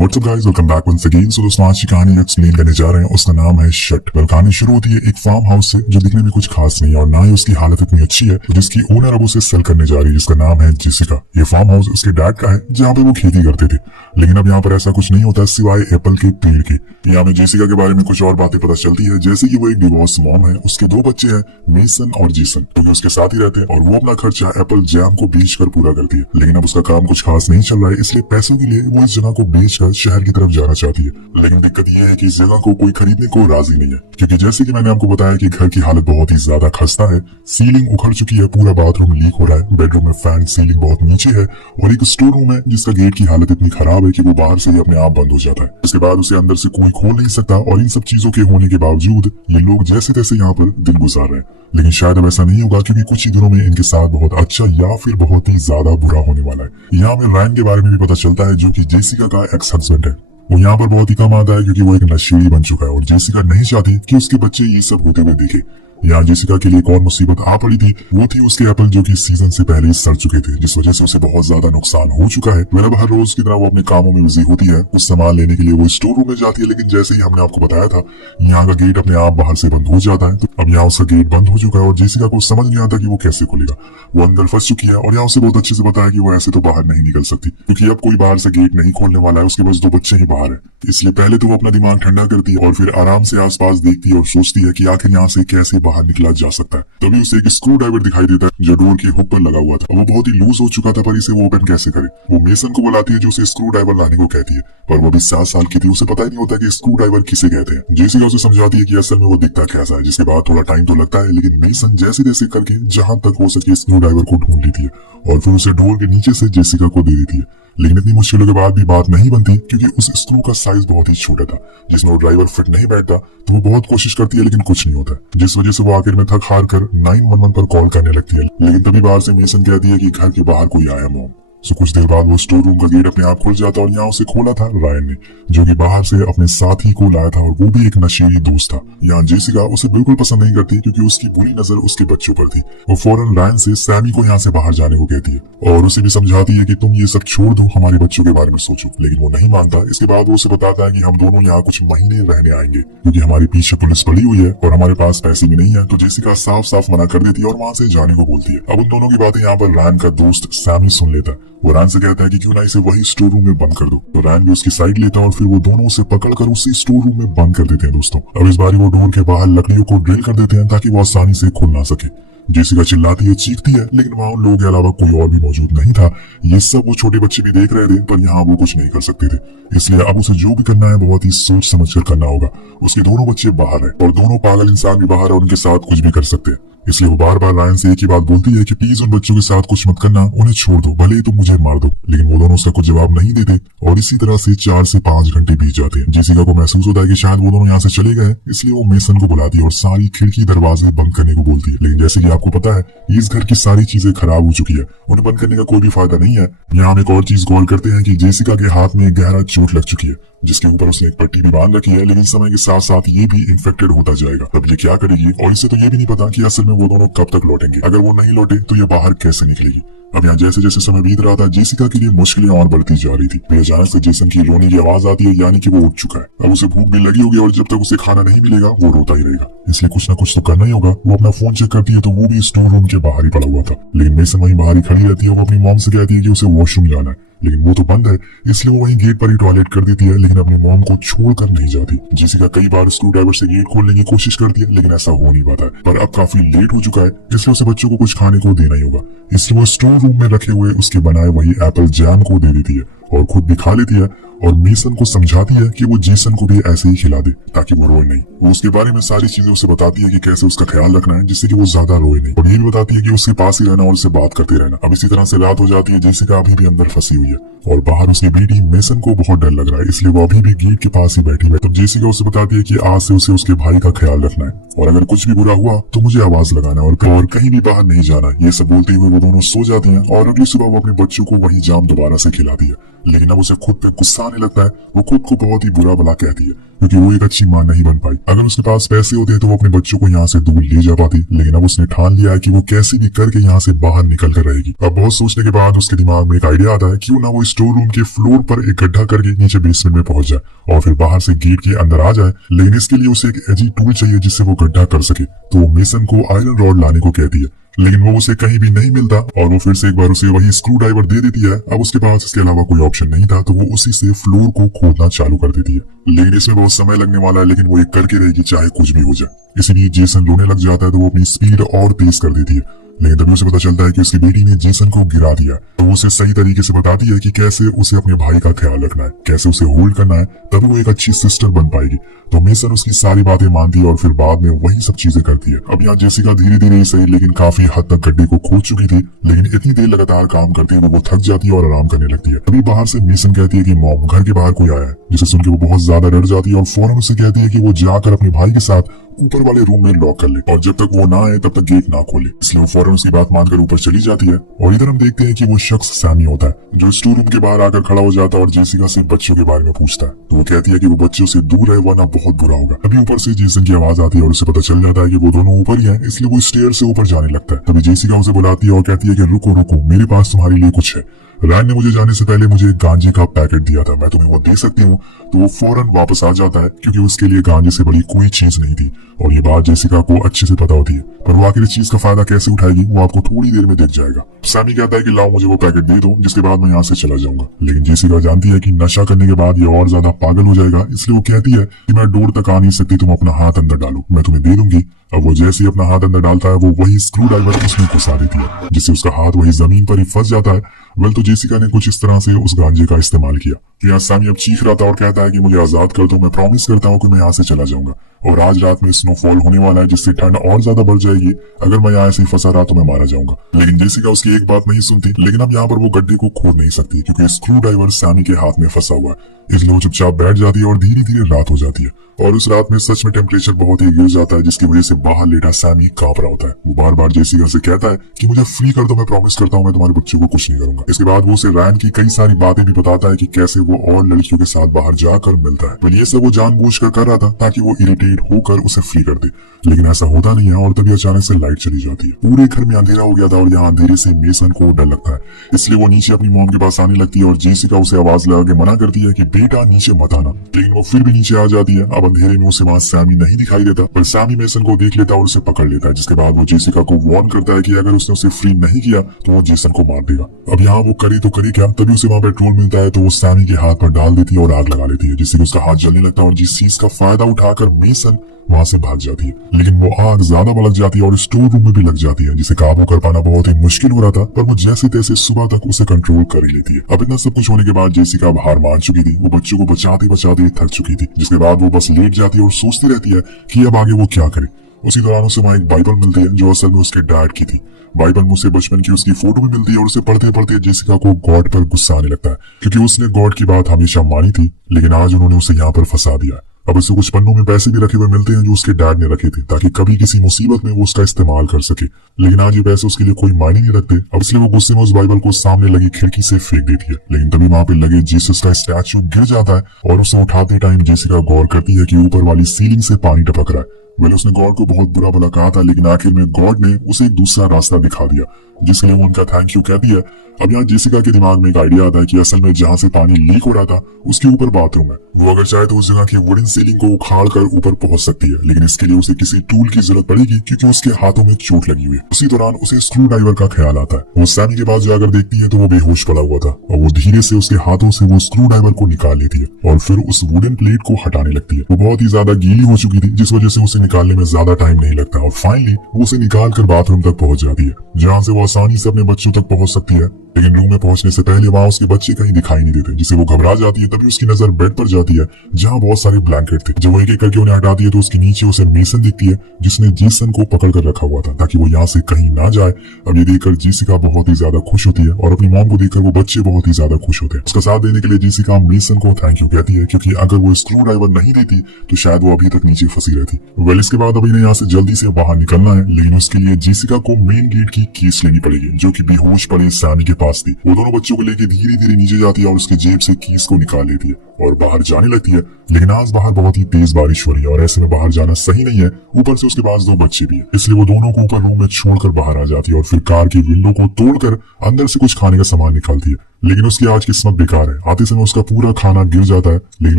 WhatsApp guys, welcome back once again. So दोस्तों, आज की कहानी जो एक्सप्लेन करने जा रहे हैं उसका नाम है शट। कहानी शुरू होती है एक फार्म हाउस से जो दिखने में कुछ खास नहीं है और ना ही उसकी हालत इतनी अच्छी है, जिसकी ओनर अब उसे सेल करने जा रही है, जिसका नाम है जेसिका। ये फार्म हाउस उसके डैड का है जहाँ पे वो खेती करते थे, लेकिन अब यहाँ पर ऐसा कुछ नहीं होता सिवाय एप्पल के पेड़ के। यहाँ में जेसिका के बारे में कुछ और बातें पता चलती है, जैसे कि वो एक डिवोर्स मॉम है, उसके दो बच्चे हैं, मेसन और जेसन, जो उसके साथ ही रहते हैं और वो अपना खर्चा एप्पल जैम को बेचकर पूरा करती है। लेकिन अब उसका काम कुछ खास नहीं चल रहा है, इसलिए पैसों के लिए वो इस जगह को बेचकर शहर की तरफ जाना चाहती है। लेकिन दिक्कत ये है कि इस जगह को कोई खरीदने को राजी नहीं है, क्योंकि जैसे कि मैंने आपको बताया कि घर की हालत बहुत ही ज्यादा खस्ता है। सीलिंग उखड़ चुकी है, पूरा बाथरूम लीक हो रहा है, बेडरूम में फैन सीलिंग बहुत नीचे है और एक स्टोर रूम है जिसका गेट की हालत इतनी खराब है कि वो बाहर से ही अपने आप बंद हो जाता है। इसके बाद उसे अंदर से कोई खोल नहीं सकता और इन सब चीजों के होने के बावजूद ये लोग जैसे तैसे यहाँ पर दिन गुजार रहे हैं। लेकिन शायद अब ऐसा नहीं होगा, क्योंकि कुछ ही दिनों में इनके साथ बहुत अच्छा या फिर बहुत ही ज्यादा बुरा होने वाला है। यहाँ में रायन के बारे में भी पता चलता है, जो कि जेसिका का एक्स हस्बैंड है। वो यहाँ पर बहुत ही कम आता है क्योंकि वो एक नशेड़ी बन चुका है और जेसिका नहीं चाहती कि उसके बच्चे ये सब होते हुए देखे। यहाँ जेसिका के लिए एक और मुसीबत आ पड़ी थी, वो थी उसके एप्पल जो कि सीजन से पहले ही सड़ चुके थे, जिस वजह से उसे बहुत ज्यादा नुकसान हो चुका है। मतलब हर रोज की तरह वो अपने कामों में बिजी होती है, कुछ सामान लेने के लिए वो स्टोर रूम में जाती है, लेकिन जैसे ही हमने आपको बताया था यहाँ का गेट अपने आप बाहर से बंद हो जाता है। तो अब यहाँ उसका गेट बंद हो चुका है और जेसिका को समझ नहीं आता कि वो कैसे खुलेगा। वो अंदर फंस चुकी है और यहाँ उसे बहुत अच्छे से पता है कि वो ऐसे तो बाहर नहीं निकल सकती, क्योंकि अब कोई बाहर से गेट नहीं खोलने वाला है, उसके पास दो बच्चे ही बाहर है। इसलिए पहले तो वो अपना दिमाग ठंडा करती है और फिर आराम से आसपास देखती है और सोचती है कि आखिर यहाँ से कैसे बाहर निकला जा सकता है। तभी उसे एक स्क्रू ड्राइवर दिखाई देता है जो डोर के हुक पर लगा हुआ था। वो बहुत ही लूज हो चुका था, पर इसे वो ओपन कैसे करे। वो मेसन को बुलाती है जो उसे स्क्रू ड्राइवर लाने को कहती है, पर वो अभी 7 साल की थी, उसे पता ही नहीं होता कि स्क्रू ड्राइवर किसे कहते हैं। जेसिका उसे समझाती है कि असल में वो दिखता कैसा है, जिसके बाद थोड़ा टाइम तो लगता है, लेकिन मेसन जैसे तैसे करके जहां तक हो सके स्क्रू ड्राइवर को ढूंढ लेती है और फिर उसे डोर के नीचे से जेसिका को दे देती है। लेकिन इतनी मुश्किलों के बाद भी बात नहीं बनती, क्योंकि उस स्क्रू का साइज बहुत ही छोटा था जिसमें वो ड्राइवर फिट नहीं बैठता। तो वो बहुत कोशिश करती है लेकिन कुछ नहीं होता, जिस वजह से वो आखिर में थक हार कर 911 पर कॉल करने लगती है। लेकिन तभी बाहर से मेसन कहती है कि घर के बाहर कोई आया मॉम। सो कुछ देर बाद वो स्टोर रूम का गेट अपने आप खुल जाता है और यहाँ उसे खोला था रायन ने, जो कि बाहर से अपने साथी को लाया था और वो भी एक नशेड़ी दोस्त था। यहाँ जेसिका उसे बिल्कुल पसंद नहीं करती, क्योंकि उसकी बुरी नजर उसके बच्चों पर थी। वो फौरन रायन से सैमी को यहाँ से बाहर जाने को कहती है और उसे भी समझाती है कि तुम ये सब छोड़ दो, हमारे बच्चों के बारे में सोचो। लेकिन वो नहीं मानता। इसके बाद वो उसे बताता है कि हम दोनों यहाँ कुछ महीने रहने आएंगे, क्योंकि हमारे पीछे पुलिस पड़ी हुई है और हमारे पास पैसे भी नहीं है। तो जेसिका साफ साफ मना कर देती है और वहाँ से जाने को बोलती है। अब उन दोनों की बातें यहाँ पर रायन का दोस्त सैमी सुन लेता है। वो रायन से कहता है कि क्यों ना इसे वही स्टोर रूम में बंद कर दो। तो रायन भी उसकी साइड लेता है और फिर वो दोनों उसे पकड़कर उसी स्टोर रूम में बंद कर देते हैं। दोस्तों, अब इस बारी वो डोर के बाहर लकड़ियों को ड्रिल कर देते हैं ताकि वो आसानी से खुल ना सके। जेसिका चिल्लाती है, चीखती है, लेकिन वहाँ उन लोगों के अलावा कोई और भी मौजूद नहीं था। ये सब वो छोटे बच्चे भी देख रहे थे, पर यहाँ वो कुछ नहीं कर सकते थे। इसलिए अब उसे जो भी करना है बहुत ही सोच समझ कर करना होगा। उसके दोनों बच्चे बाहर है और दोनों पागल इंसान भी बाहर है और उनके साथ कुछ भी कर सकते हैं। इसलिए वो बार बार रायन से एक ही बात बोलती है कि प्लीज उन बच्चों के साथ कुछ मत करना, उन्हें छोड़ दो, भले ही तुम मुझे मार दो। लेकिन वो दोनों उसका कुछ जवाब नहीं देते और इसी तरह से 4 से 5 घंटे बीत जाते हैं। जेसिका को महसूस होता है कि शायद वो दोनों यहाँ से चले गए, इसलिए वो मेसन को बुलाती है और सारी खिड़की दरवाजे बंद करने को बोलती है। लेकिन जैसे कि आपको पता है, इस घर की सारी चीजें खराब हो चुकी है, उन्हें बंद करने का कोई भी फायदा नहीं है। यहाँ हम एक और चीज गौर करते हैं कि जेसिका के हाथ में एक गहरा चोट लग चुकी है, जिसके ऊपर उसने एक पट्टी भी बांध रखी है, लेकिन समय के साथ साथ ये भी इन्फेक्टेड होता जाएगा। तब ये क्या करेगी, और इसे तो ये भी नहीं पता कि असल में वो दोनों कब तक लौटेंगे। अगर वो नहीं लौटे तो ये बाहर कैसे निकलेगी। अब यहाँ जैसे जैसे समय बीत रहा था, जेसिका के लिए मुश्किलें और बढ़ती जा रही थी। फिर अचानक से जेसन की रोने की आवाज आती है, यानी कि वो उठ चुका है। अब उसे भूख भी लगी होगी और जब तक उसे खाना नहीं मिलेगा वो रोता ही रहेगा, इसलिए कुछ ना कुछ तो करना ही होगा। वो अपना फोन चेक करती है तो वो भी स्टोर रूम के बाहर ही पड़ा हुआ था, लेकिन मेसन वहीं बाहर ही खड़ी रहती है। वो अपनी मॉम से कहती है कि उसे वॉशरूम जाना है, लेकिन वो तो बंद है, इसलिए वो वहीं गेट पर ही टॉयलेट कर देती है, लेकिन अपनी मॉम को छोड़कर नहीं जाती। जेसिका कई बार स्क्रू ड्राइवर से गेट खोलने की कोशिश करती है, लेकिन ऐसा हो नहीं पाता है। पर अब काफी लेट हो चुका है, इसलिए उसे बच्चों को कुछ खाने को देना ही होगा। इसलिए वो स्टोर रूम में रखे हुए उसके बनाए वही एप्पल जैम को दे देती है और खुद भी खा लेती है और मेसन को समझाती है कि वो जेसन को भी ऐसे ही खिला दे ताकि वो रोए नहीं। वो उसके बारे में सारी चीजें उसे बताती है कि कैसे उसका ख्याल रखना है जिससे कि वो ज्यादा रोए नहीं, और ये भी बताती है कि उसके पास ही रहना और उससे बात करते रहना। अब इसी तरह से रात हो जाती है। जेसिका अभी भी अंदर फंसी हुई है और बाहर उसकी बेटी मेसन को बहुत डर लग रहा है, इसलिए वो अभी भी गेट के पास ही बैठी है। तब जेसिका उसे बताती है कि आज से उसे उसके भाई का ख्याल रखना है और अगर कुछ भी बुरा हुआ तो मुझे आवाज लगाना और कहीं भी बाहर नहीं जाना। ये सब बोलते हुए वो दोनों सो जाती हैं और अगली सुबह वो अपने बच्चों को वही जाम दोबारा से खिलाती है। लेकिन अब उसे खुद पे गुस्सा आने लगता है। वो खुद को बहुत ही बुरा भला कहती है क्योंकि वो एक अच्छी माँ नहीं बन पाई। अगर उसके पास पैसे होते तो वो अपने बच्चों को यहाँ से दूर ले जा पाती, लेकिन अब उसने ठान लिया है कि वो कैसे भी करके यहाँ से बाहर निकल कर रहेगी। अब बहुत सोचने के बाद उसके दिमाग में एक आइडिया आता है, क्यों ना वो स्टोर रूम के फ्लोर पर एक गड्ढा करके नीचे बेसमेंट में पहुंच जाए और फिर बाहर से गेट के अंदर आ जाए। लेकिन इसके लिए उसे एक ऐसी टूल चाहिए जिससे वो गड्ढा कर सके। तो वो मेसन को आयरन रॉड लाने को कहती है, लेकिन वो उसे कहीं भी नहीं मिलता और वो फिर से एक बार उसे वही स्क्रू ड्राइवर दे देती है। अब उसके पास इसके अलावा कोई ऑप्शन नहीं था, तो वो उसी से फ्लोर को खोदना चालू कर देती है। लेकिन इसमें बहुत समय लगने वाला है, लेकिन वो ये करके रहेगी चाहे कुछ भी हो जाए। इसीलिए जेसन रोने लग जाता है, तो वो अपनी स्पीड और तेज कर देती है। लेकिन तभी उसे पता चलता है कि उसकी बेटी ने जेसन को गिरा दिया। तो वो उसे सही तरीके से बताती है कि कैसे उसे अपने भाई का ख्याल रखना है, कैसे उसे होल्ड करना है, तभी वो एक अच्छी सिस्टर बन पाएगी। तो मेसन उसकी सारी बातें मानती है और फिर बाद में वही सब चीजें करती है। अब यहाँ जेसिका धीरे धीरे ही सही लेकिन काफी हद तक गड्ढे को खोद चुकी थी, लेकिन इतनी देर लगातार काम करते हुए वो थक जाती है और आराम करने लगती है। तभी बाहर से मेसन कहती है कि मॉम घर के बाहर कोई आया है, जिसे सुन के वो बहुत ज्यादा डर जाती है और फौरन उसे कहती है कि वो जाकर अपने भाई के साथ ऊपर वाले रूम में लॉक कर ले और जब तक वो ना आए तब तक गेट ना खोले। इसलिए वो फौरन उसकी बात मानकर ऊपर चली जाती है। और इधर हम देखते हैं कि वो शख्स सैमी होता है, जो स्टोर रूम के बाहर आकर खड़ा हो जाता है और जेसिका से बच्चों के बारे में पूछता है। तो वो कहती है कि वो बच्चों से दूर रहे वरना बहुत बुरा होगा। अभी ऊपर से जेसन की आवाज आती है और उसे पता चल जाता है कि वो दोनों ऊपर ही हैं, इसलिए वो स्टेयर से ऊपर जाने लगता है। तभी जेसिका उसे बुलाती है और कहती है कि रुको रुको, मेरे पास तुम्हारे लिए कुछ है। रैन ने मुझे जाने से पहले मुझे एक गांजे का पैकेट दिया था, मैं तुम्हें वो दे सकती हूँ। तो वो फौरन वापस आ जाता है क्योंकि उसके लिए गांजे से बड़ी कोई चीज नहीं थी और ये बात जेसिका को अच्छे से पता होती है। पर वो आखिर इस चीज का फायदा कैसे उठाएगी वो आपको थोड़ी देर में दिख जाएगा। सैमी कहता है कि लाओ मुझे वो पैकेट दे दो, जिसके बाद मैं यहाँ से चला जाऊंगा। लेकिन जेसिका जानती है कि नशा करने के बाद ये और ज्यादा पागल हो जाएगा, इसलिए वो कहती है कि मैं डोर तक आ नहीं सकती, तुम अपना हाथ अंदर डालो, मैं तुम्हें दे दूंगी। अब वो जैसे ही अपना हाथ अंदर डालता है वो वही स्क्रू ड्राइवर उसमें घुसा देती है, जिससे उसका हाथ वही जमीन पर ही फंस जाता है। वेल तो जेसिका ने कुछ इस तरह से उस गांजे का इस्तेमाल किया कि यहाँ सैमी अब चीख रहा था और कहता है कि मुझे आजाद कर दो, मैं प्रॉमिस करता हूँ कि मैं यहाँ से चला जाऊंगा। और आज रात में स्नोफॉल होने वाला है, जिससे ठंड और ज्यादा बढ़ जाएगी। अगर मैं यहाँ ऐसे ही फंसा रहा तो मैं मारा जाऊंगा। लेकिन जेसिका उसकी एक बात नहीं सुनती। लेकिन अब यहाँ पर वो गड्ढे को खोद नहीं सकती क्योंकि स्क्रू ड्राइवर सैमी के हाथ में फंसा हुआ है। इसलिए वो चुपचाप बैठ जाती है और धीरे धीरे रात हो जाती है। और उस रात में सच में टेम्परेचर बहुत ही गिर जाता है, जिसकी वजह से बाहर लेटा सैमी कांप रहा होता है। वो बार बार जेसिका से कहता है कि मुझे फ्री कर दो, मैं प्रॉमिस करता हूँ मैं तुम्हारे बच्चों को कुछ नहीं करूंगा। इसके बाद वो उसे रैन की कई सारी बातें भी बताता है कि कैसे वो और लड़कियों के साथ बाहर जाकर मिलता है। पर ये सब वो जानबूझकर कर रहा था ताकि वो इरिटेट होकर उसे फ्री कर दे, लेकिन ऐसा होता नहीं है। और तभी अचानक से लाइट चली जाती है। पूरे घर में अंधेरा हो गया था और यहाँ अंधेरे से मेसन को डर लगता है, इसलिए वो नीचे अपनी मॉम के पास आने लगती है और जेसिका उसे आवाज लगा के मना करती है कि बेटा नीचे मत आना। लेकिन वो फिर भी नीचे आ जाती है। अब अंधेरे में उसे वहाँ सैमी नहीं दिखाई देता, पर सैमी मेसन को देख लेता है और उसे पकड़ लेता है, जिसके बाद वो जेसिका को वार्न करता है कि अगर उसने उसे फ्री नहीं किया तो वो जेसन को मार देगा। अब यहाँ वो करे तो करे क्या, तभी उसे वहाँ पेट्रोल मिलता है तो वो सैमी के हाथ पर डाल देती है और आग लगा लेती है, जिससे उसका हाथ जलने लगता है और जिस चीज का फायदा उठाकर मेसन वहां से भाग जाती है। लेकिन वो आग ज्यादा भड़क जाती है और स्टोर रूम में भी लग जाती है, जिसे काबू कर पाना बहुत ही मुश्किल हो रहा था। पर वो जैसे तैसे सुबह तक उसे कंट्रोल कर ही लेती है। अब इतना सब कुछ होने के बाद जेसिका अब हार मान चुकी थी। वो बच्चों को बचाते बचाते थक चुकी थी, जिसके बाद वो बस लेट जाती है और सोचती रहती है कि अब आगे वो क्या करे। उसी दौरान उसे वहाँ एक बाइबल मिलती है जो असल में उसके डैड की थी। बाइबल में उसे बचपन की उसकी फोटो भी मिलती है और उसे पढ़ते पढ़ते जेसिका को गॉड पर गुस्सा आने लगता है, क्योंकि उसने गॉड की बात हमेशा मानी थी, लेकिन आज उन्होंने उसे यहाँ पर फंसा दिया। अब उसे कुछ पन्नों में पैसे भी रखे हुए मिलते हैं जो उसके डैड ने रखे थे, ताकि कभी किसी मुसीबत में वो उसका इस्तेमाल कर सके। लेकिन आज ये पैसे उसके लिए कोई मायने नहीं रखते। अब इसलिए वो गुस्से में उस बाइबल को सामने लगी खिड़की से फेंक देती है। लेकिन तभी वहां पे लगे जीसस का स्टैचू गिर जाता है और उसे उठाते टाइम जेसिका गौर करती है कि ऊपर वाली सीलिंग से पानी टपक रहा है। वेल उसने गॉड को बहुत बुरा भला कहा था, लेकिन आखिर में गॉड ने उसे एक दूसरा रास्ता दिखा दिया, जिसके लिए वो उनका थैंक यू कहती है। अब यहाँ जेसिका के दिमाग में एक आइडिया आता है कि असल में जहाँ से पानी लीक हो रहा था उसके ऊपर बाथरूम है। वो अगर चाहे तो उस जगह की वुडन सीलिंग को उखाड़ कर ऊपर पहुंच सकती है, लेकिन इसके लिए उसे किसी टूल की जरूरत पड़ेगी क्योंकि उसके हाथों में चोट लगी हुई है। उसी दौरान उसे स्क्रू ड्राइवर का ख्याल आता है। वो सैमी के पास जाकर देखती है तो वो बेहोश पड़ा हुआ था और वो धीरे से उसके हाथों से वो स्क्रू ड्राइवर को निकाल लेती है और फिर उस वुडन प्लेट को हटाने लगती है। वो बहुत ही ज्यादा गीली हो चुकी थी, जिस वजह से उसे निकालने में ज्यादा टाइम नहीं लगता और फाइनली वो उसे निकाल कर बाथरूम तक पहुंच जाती है, जहाँ से वो आसानी से अपने बच्चों तक पहुंच सकती है। लेकिन रूम में पहुंचने से पहले वहां उसके बच्चे कहीं दिखाई नहीं देते, जिससे वो घबरा जाती है। तभी उसकी नजर बेड पर जाती है जहां बहुत सारे ब्लैंकेट थे। जब वो एक एक करके उन्हें हटाती है तो उसके नीचे उसे मेसन दिखती है, जिसने जेसन को पकड़ कर रखा हुआ था ताकि वो यहाँ से कहीं ना जाए। अब ये देखकर जेसिका बहुत ही ज्यादा खुश होती है और अपनी मॉम को देखकर वो बच्चे बहुत ही ज्यादा खुश होते हैं। उसका साथ देने के लिए जेसिका मेसन को थैंक यू कहती है, क्योंकि अगर वो स्क्रू ड्राइवर नहीं देती तो शायद वो अभी तक नीचे फंसी रहती। वेल इसके बाद अभी यहाँ से जल्दी से बाहर निकलना है, लेकिन उसके लिए जेसिका को मेन गेट की कीज लेनी पड़ेगी, जो की बेहोश पड़े सैमी के पास थी। वो दोनों बच्चों को लेके धीरे धीरे नीचे जाती है और उसके जेब से कीस को निकाल लेती है और बाहर जाने लगती है। लेकिन आज बाहर बहुत ही तेज बारिश हो रही है और ऐसे में बाहर जाना सही नहीं है। ऊपर से उसके पास 2 बच्चे भी है, इसलिए वो दोनों को ऊपर रूम में छोड़कर बाहर आ जाती है और फिर कार की विंडो को तोड़कर अंदर से कुछ खाने का सामान निकालती है। लेकिन उसकी आज किस्मत बेकार है। आते समय उसका पूरा खाना गिर जाता है। लेकिन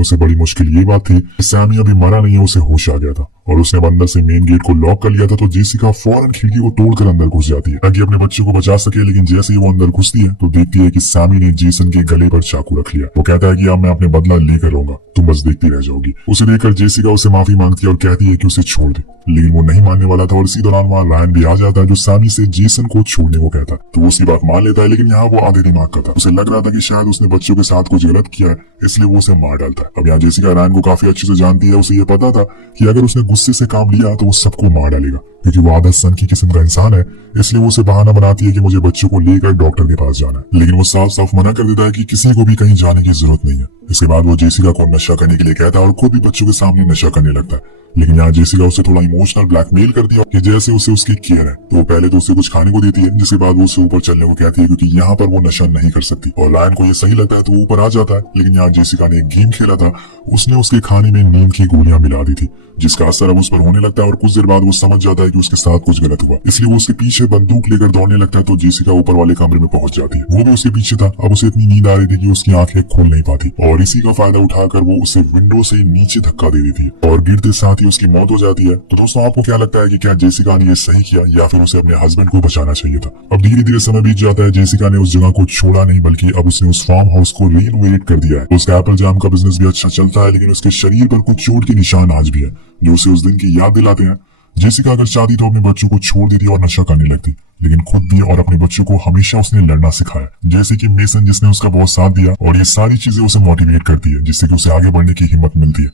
उसे बड़ी मुश्किल ये बात थी कि सैमी अभी मरा नहीं है, उसे होश आ गया था और उसने अब अंदर से मेन गेट को लॉक कर लिया था। तो जेसिका फौरन खिड़की को तोड़कर अंदर घुस जाती है ताकि अपने बच्चों को बचा सके। लेकिन जैसे ही वो अंदर घुसती है तो देखती है कि सैमी ने जेसन के गले पर चाकू रख लिया। वो कहता है कि अब मैं अपने बदला लेकर रहूंगा, तुम बस देखती रह जाओगी। उसे देखकर जेसिका उसे माफी मांगती है और कहती है कि उसे छोड़ दे। लेकिन वो नहीं मानने वाला था और इसी दौरान वहाँ रायन भी आ जाता है जो सैमी से जेसन को छोड़ने को कहता है। तो वो उसकी बात मान लेता है। लेकिन यहाँ वो आधे दिमाग का था। उसे लग रहा था कि शायद उसने बच्चों के साथ कुछ गलत किया है, इसलिए वो उसे मार डालता है। अब यहाँ जेसिका रायन को काफी अच्छे से जानती है। उसे ये पता था कि अगर उसने गुस्से से काम लिया तो वो सबको मार डालेगा, क्योंकि वो आधा सन की किस्म का इंसान है। इसलिए वो उसे बहाना बनाती है कि मुझे बच्चों को लेकर डॉक्टर के पास जाना है। लेकिन वो साफ साफ मना कर देता है कि किसी को भी कहीं जाने की जरूरत नहीं है। इसके बाद वो जेसिका को नशा करने के लिए कहता है और खुद भी बच्चों के सामने नशा करने लगता है। लेकिन यहाँ जेसिका उसे थोड़ा इमोशनल ब्लैकमेल करती है कि जैसे उसे उसकी केयर है। तो वो पहले तो उसे कुछ खाने को देती है, जिसके बाद वो उसे ऊपर चलने को कहती है क्योंकि यहाँ पर वो नशा नहीं कर सकती। और रायन को ये सही लगता है तो वो ऊपर आ जाता है। लेकिन यहाँ जेसिका ने एक गेम खेला था, उसने उसके खाने में नींद की गोलियां मिला दी थी, जिसका असर अब उस पर होने लगता है और कुछ देर बाद वो समझ जाता है कि उसके साथ कुछ गलत हुआ। इसलिए वो उसके पीछे बंदूक लेकर दौड़ने लगता है। तो जेसिका ऊपर वाले कमरे में पहुंच जाती है। वो भी उसके पीछे था। अब उसे इतनी नींद आ रही थी कि उसकी आंखें खोल नहीं पाती और इसी का फायदा उठाकर वो उसे विंडो से नीचे धक्का दे देती है और गिरते साथ ही उसकी मौत हो जाती है। तो दोस्तों, आपको क्या लगता है कि क्या जेसिका ने ये सही किया या फिर उसे अपने हस्बैंड को बचाना चाहिए था? अब धीरे धीरे समय बीत जाता है। जेसिका ने उस जगह को छोड़ा नहीं, बल्कि अब उसने उस फार्म हाउस को रीनोवेट कर दिया है। उसका एप्पल जाम का बिजनेस भी अच्छा चलता है। लेकिन उसके शरीर पर कुछ चोट के निशान आज भी है जो उसे उस दिन की याद दिलाते हैं। जेसिका अगर चाहती तो अपने बच्चों को छोड़ देती और नशा करने लगती, लेकिन खुद भी और अपने बच्चों को हमेशा उसने लड़ना सिखाया। जैसे कि मेसन, जिसने उसका बहुत साथ दिया और ये सारी चीजें उसे मोटिवेट करती है, जिससे कि उसे आगे बढ़ने की हिम्मत मिलती है।